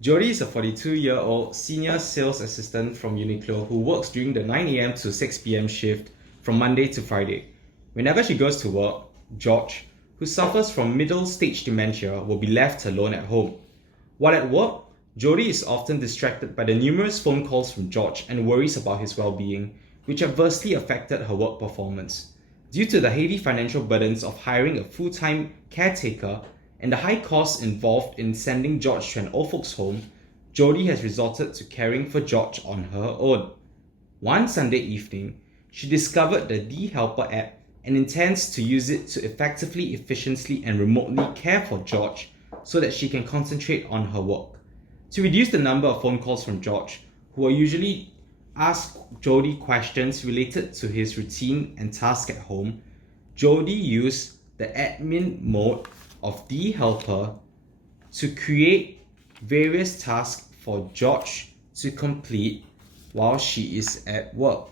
Jody is a 42-year-old senior sales assistant from Uniqlo who works during the 9 a.m. to 6 p.m. shift from Monday to Friday. Whenever she goes to work, George, who suffers from middle-stage dementia, will be left alone at home. While at work, Jody is often distracted by the numerous phone calls from George and worries about his well-being, which adversely affected her work performance. Due to the heavy financial burdens of hiring a full-time caretaker and the high costs involved in sending George to an old folks home, Jody has resorted to caring for George on her own. One Sunday evening, she discovered the D Helper app and intends to use it to effectively, efficiently, and remotely care for George so that she can concentrate on her work. To reduce the number of phone calls from George, who will usually ask Jody questions related to his routine and task at home, Jody used the admin mode of the helper to create various tasks for George to complete while she is at work.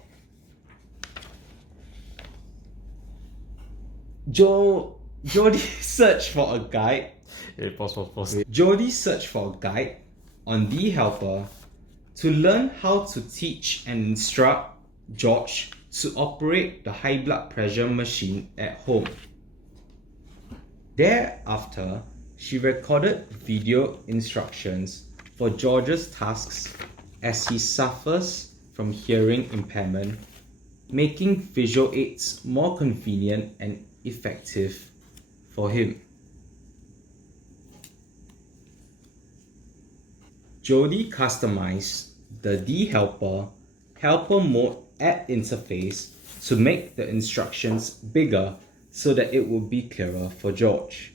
Jody searched for a guide. Pause. Jody searched for a guide on the helper to learn how to teach and instruct George to operate the high blood pressure machine at home. Thereafter, she recorded video instructions for George's tasks as he suffers from hearing impairment, making visual aids more convenient and effective for him. Jody customized the D Helper mode app interface to make the instructions bigger so that it would be clearer for George.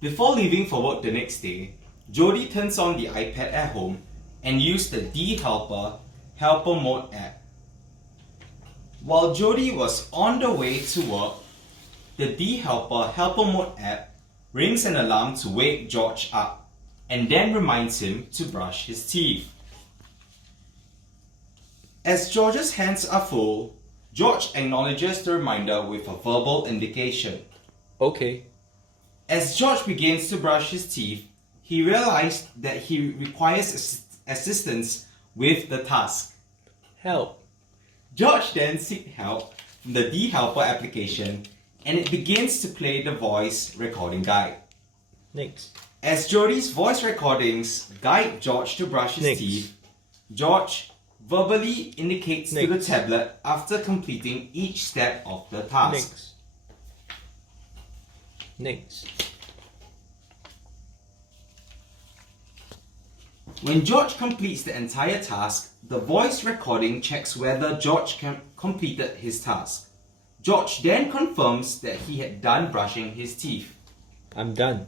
Before leaving for work the next day, Jody turns on the iPad at home and used the D Helper mode app. While Jody was on the way to work, the D Helper mode app rings an alarm to wake George up and then reminds him to brush his teeth. As George's hands are full, George acknowledges the reminder with a verbal indication. Okay. As George begins to brush his teeth, he realized that he requires assistance with the task. Help. George then seeks help from the D Helper application and it begins to play the voice recording guide. Next. As Jody's voice recordings guide George to brush his teeth, George verbally indicates to the tablet after completing each step of the task. Next. When George completes the entire task, the voice recording checks whether George completed his task. George then confirms that he had done brushing his teeth. I'm done.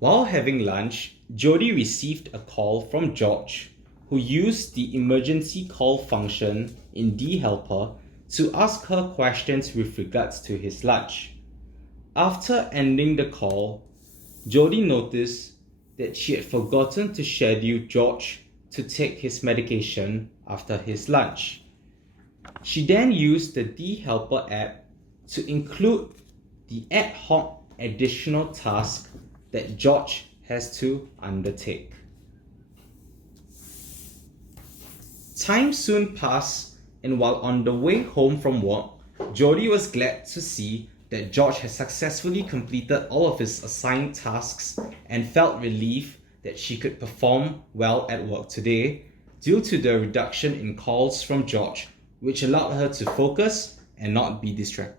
While having lunch, Jody received a call from George, who used the emergency call function in D Helper to ask her questions with regards to his lunch. After ending the call, Jody noticed that she had forgotten to schedule George to take his medication after his lunch. She then used the D Helper app to include the ad hoc additional task that George has to undertake. Time soon passed, and while on the way home from work, Jody was glad to see that George had successfully completed all of his assigned tasks and felt relieved that she could perform well at work today due to the reduction in calls from George, which allowed her to focus and not be distracted.